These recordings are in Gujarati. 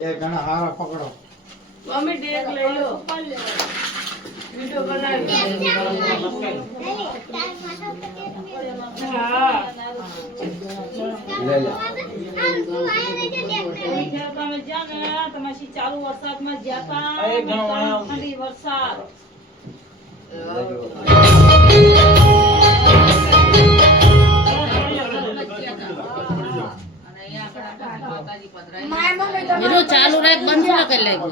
एक घना हारा पकड़ो मम्मी देख ले लो वीडियो बना हां ले ले ખેતરમાં જ્યાં ને તમારી ચાલુ વરસાદમાં જ્યાતા એક ઘણો આયા ઠંડી વરસાદ मेरे चालू रहे बंद ना कर लेगी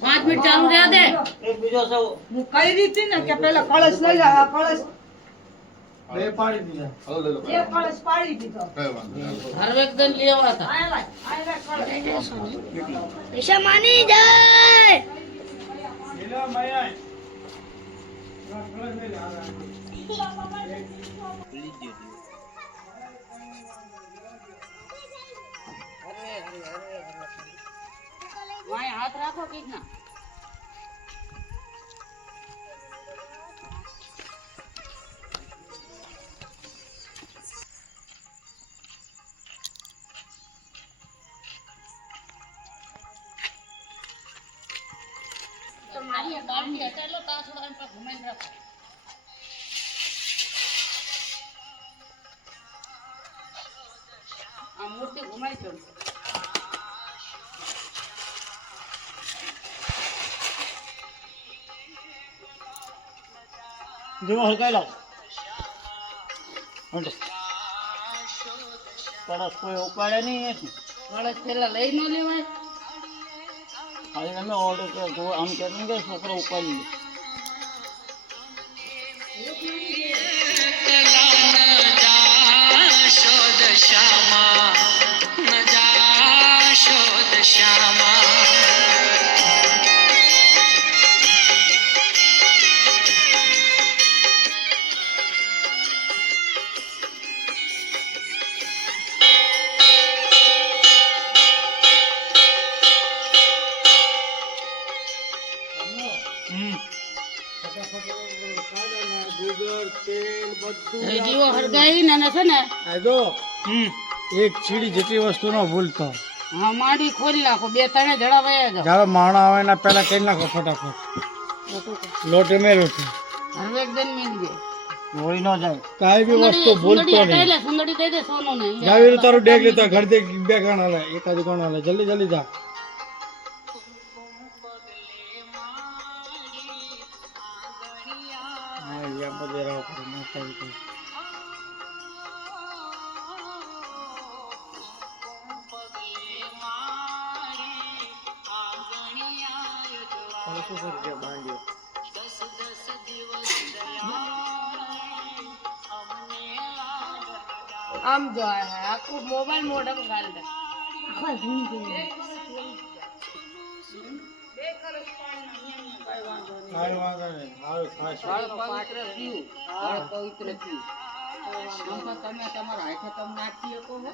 5 मिनट चालू रह दे एक बीजो सो હું કઈ રીતી ને કે પેલા કળશ લઈ જા કળશ બે પાડી દીધા હાલો લે લો એક કળશ પાડી દીધો કઈ વાંધો નહીં हर एक दिन लिया हुआ था આયલા કળશ ઈશા માની જાય લેલા મયા वहाँ हाथ रखो कितना तुम्हारी गाड़ी हटा लो ता थोड़ा इन पर घुमाई रखो आ मूर्ति घुमाई चल जो हलकाई लाओ हट परस कोई उपाड़े नहीं है कड़क पेला लई न लेवाय खाली हमें ऑर्डर कर दो हम कहते हैं छोकरा उपाड़ ले जीવો હરગાઈ ને છે ને આ જો એક ચીડી જેટલી વસ્તુ નો ભૂલતો હા માડી ખોલી નાખો બે ત્રણે જણા વયા જાવ જ્યારે માણા આવે એના પહેલા કરી નાખો ફટાફટ લોટે મેલો છે હર એક દિન મિલ ગયો હોળી ન જાય કાઈ બી વસ્તુ ભૂલતો નહીં સુંદરી દે દે સોનો નહીં જાવીર તારું ડેગ લેતા ઘર દે બે ગણા લે એકાદ ગણા લે જલ્દી જલ્દી જા હા યા બધે રાવ કરે માતા કી આમ જો આખું મોબાઈલ મોઢા પર ગાલ દે કાઈ વાંધો નહીં હાલ ખાસ પવિત્ર થયું પવિત્ર થયું આમ તો તમે તમારા હાથે તમે નાખી શકો હો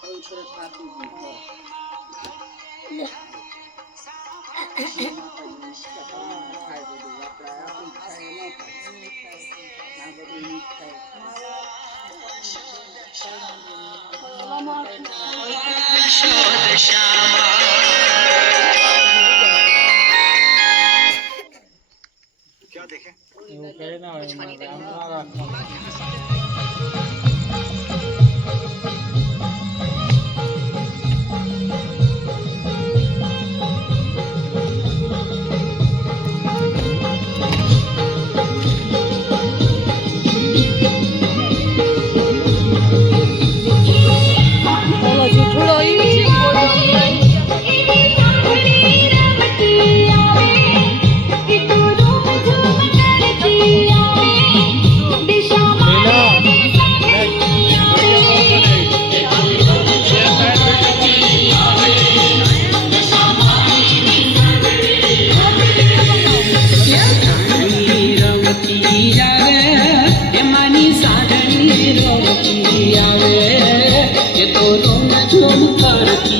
પવિત્ર સાચું क्या देखे वो कहे ना हमारा ये तो रोना झूम करती